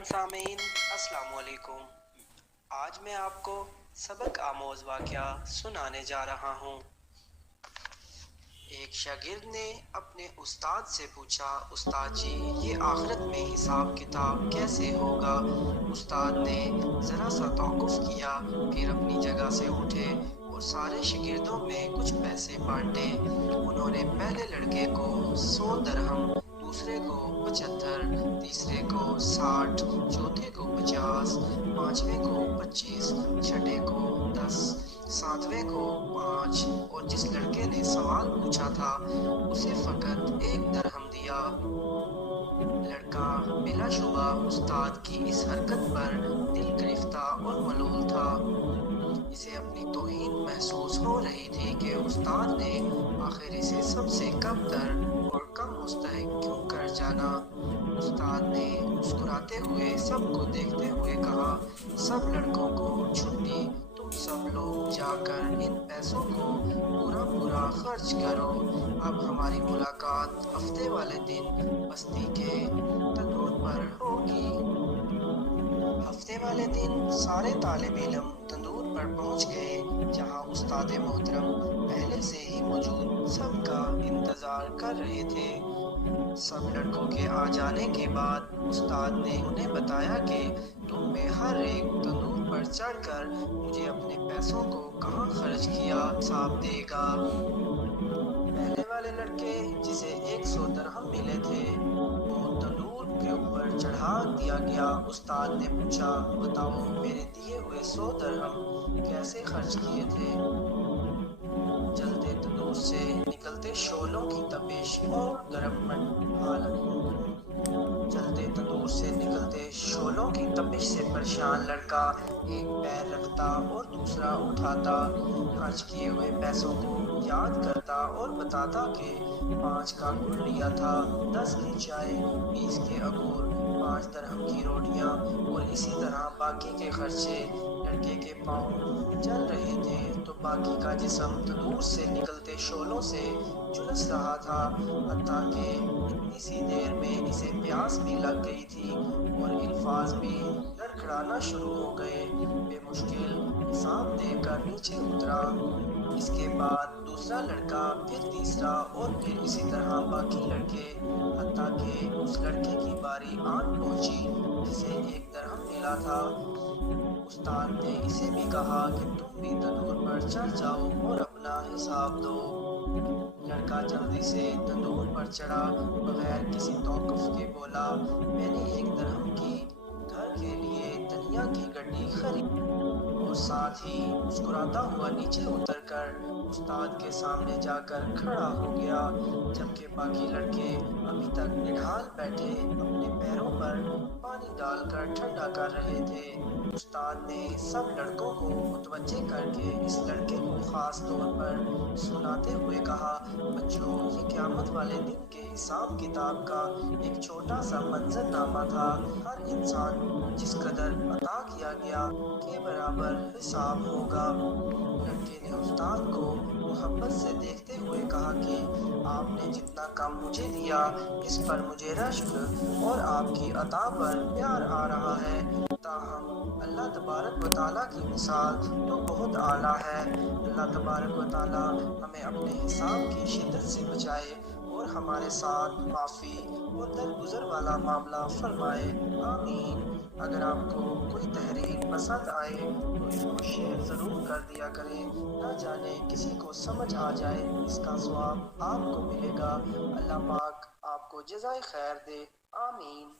मोहतरम सामीन, अस्सलाम वालेकुम। आज मैं आपको सबक आमोज वाक़या सुनाने जा रहा हूँ। एक शागिर्द ने अपने उस्ताद से पूछा, उस्ताद जी, ये आखिरत में हिसाब किताब कैसे होगा? उस्ताद ने ज़रा सा तौक़ुफ़ किया, फिर अपनी जगह से उठे और सारे शागिर्दों में कुछ पैसे बांटे। उन्होंने पहले लड़के को 100 दरहम, दूसरे को 75, तीसरे को 60, चौथे को 50, पांचवें को 25, छठे को 10, सातवें को 5 और जिस लड़के ने सवाल पूछा था उसे फकत 1 दरहम दिया। लड़का बिलाशुबा उस्ताद की इस हरकत पर दिल गिरफ्ता और मलूल था। इसे अपनी तौहीन महसूस हो रही थी कि उस्ताद ने आखिर इसे सबसे कम दर और कम मुस्तहिक क्यों कर जाना। उस्ताद ने मुस्कुराते हुए सबको देखते हुए कहा, सब लड़कों को छुट्टी, तुम सब लोग जाकर इन पैसों को पूरा पूरा खर्च करो। अब हमारी मुलाकात हफ्ते वाले दिन बस्ती के तंदूर पर होगी। हफ्ते वाले दिन सारे तालिब इल्म तंदूर पर पहुंच गए, जहां उस्ताद मोहतरम पहले से ही मौजूद सबका इंतजार कर रहे थे। सब लड़कों के आ जाने के बाद उस्ताद ने उन्हें बताया कि तुम में हर एक तंदूर पर चढ़कर मुझे अपने पैसों को कहाँ खर्च किया हिसाब देगा। पहले वाले लड़के जिसे 100 दरहम मिले थे वो तंदूर के ऊपर चढ़ा दिया गया। उस्ताद ने पूछा, बताओ मेरे दिए हुए 100 दरहम कैसे खर्च किए थे? जलते तंदूर से निकलते शोलों की तपिश और गर्म जलते तंदूर से निकलते शोलों की तपिश से परेशान लड़का एक पैर रखता और दूसरा उठाता, खर्च किए हुए पैसों को याद करता और बताता कि 5 का गुड़ लिया था, 10 की चाय, 20 के अंगूर, 5 दरहम की रोटियां और इसी तरह बाकी के खर्चे। लड़के के पाँव जल रहे थे तो बाकी का जिस्म तंदूर से निकलते शोलों से झुलस रहा था, हत्ता कि इतनी सी देर में इसे प्यास भी लग गई थी और अल्फाज भी लड़खड़ाना शुरू हो गए। बेमुश्किल हिसाब देकर नीचे उतरा। इसके बाद दूसरा लड़का, फिर तीसरा और फिर इसी तरह बाकी लड़के, हत्ता कि उस लड़के की बारी आन पहुंची जिसे 1 दरहम मिला था। उस्ताद ने इसे भी कहा कि तुम भी तंदूर पर चढ़ जाओ और अपना हिसाब दो। लड़का जल्दी से तंदूर पर चढ़ा, बगैर किसी तौक़ुफ़ के बोला, मैंने 1 दरहम की घर के लिए धनिया की गड्डी खरीदी और साथ ही मुस्कुराता हुआ नीचे उतरकर उस्ताद के सामने जाकर खड़ा हो गया, जबकि बाकी लड़के अभी तक निढाल बैठे अपने पैरों पर पानी डालकर ठंडा कर रहे थे। उस्ताद ने सब लड़कों को मुतवज्जे करके इस लड़के को खास तौर पर सुनाते हुए कहा, बच्चों, ये क़यामत वाले दिन के हिसाब किताब का एक छोटा सा मंजरनामा था। हर इंसान को जिस कदर अता किया गया के बराबर हिसाब होगा। लड़के ने उस्ताद को मोहब्बत से देखते हुए कहा कि आपने जितना कम मुझे दिया इस पर मुझे रश्क और आपकी अता पर प्यार आ रहा है। ताहम अल्लाह तबारक व तआला की मिसाल तो बहुत आला है। अल्लाह तबारक व तआला हमें अपने हिसाब की शिद्दत से बचाए और हमारे साथ माफ़ी और दरगुजर वाला मामला फरमाए, आमीन। अगर आपको कोई तहरीर पसंद आए तो इसको शेयर ज़रूर कर दिया करें, न जाने किसी को समझ आ जाए, इसका सवाब आपको मिलेगा। अल्लाह पाक आपको जज़ाए खैर दे, आमीन।